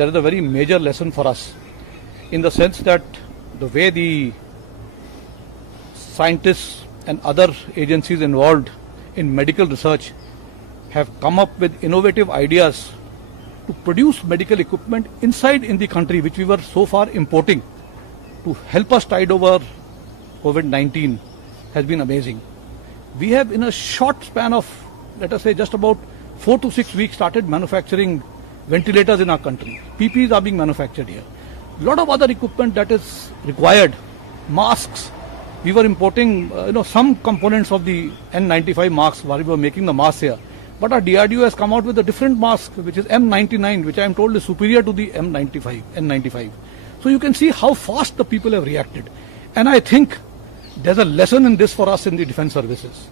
there is a very major lesson for us in the sense that the way the scientists and other agencies involved in medical research have come up with innovative ideas to produce medical equipment inside in the country, which we were so far importing to help us tide over COVID-19, has been amazing. We have, in a short span of, let us say, just about 4 to 6 weeks, started manufacturing ventilators in our country. PPEs are being manufactured here. A lot of other equipment that is required, masks. We were importing, some components of the N95 masks while we were making the masks here. But our DRDO has come out with a different mask, which is M99, which I am told is superior to the N95. So you can see how fast the people have reacted. And I think there's a lesson in this for us in the defense services.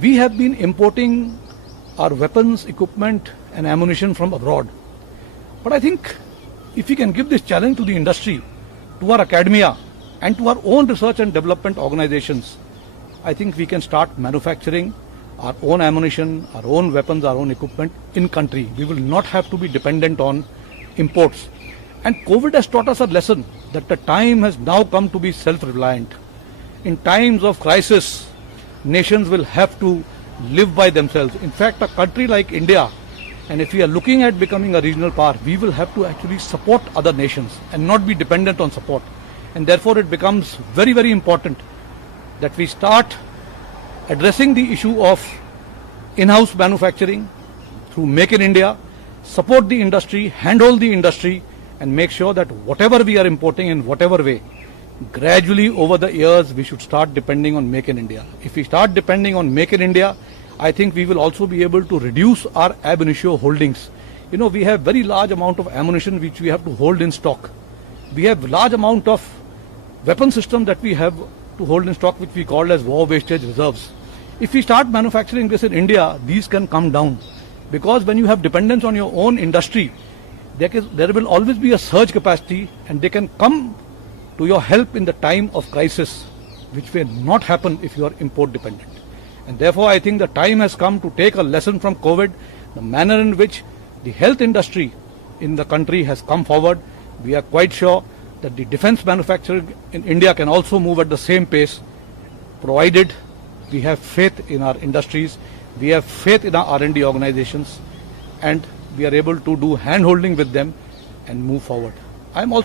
We have been importing our weapons, equipment and ammunition from abroad. But I think if we can give this challenge to the industry, to our academia and to our own research and development organizations, I think we can start manufacturing our own ammunition, our own weapons, our own equipment in country. We will not have to be dependent on imports. And COVID has taught us a lesson that the time has now come to be self-reliant. In times of crisis, nations will have to live by themselves. In fact, a country like India, and if we are looking at becoming a regional power, we will have to actually support other nations and not be dependent on support. And therefore it becomes very, very important that we start addressing the issue of in-house manufacturing through Make in India, support the industry, handhold the industry, and make sure that whatever we are importing in whatever way, gradually over the years we should start depending on Make in India. If we start depending on Make in India, I think we will also be able to reduce our ab initio holdings. We have very large amount of ammunition which we have to hold in stock. We have large amount of weapon system that we have to hold in stock, which we call as war wastage reserves. If we start manufacturing this in India, these can come down, because when you have dependence on your own industry, there will always be a surge capacity, and they can come to your help in the time of crisis, which will not happen if you are import dependent. And therefore I think the time has come to take a lesson from COVID, the manner in which the health industry in the country has come forward. We are quite sure that the defense manufacturing in India can also move at the same pace, provided we have faith in our industries, we have faith in our R&D organizations, and we are able to do hand-holding with them and move forward. I am also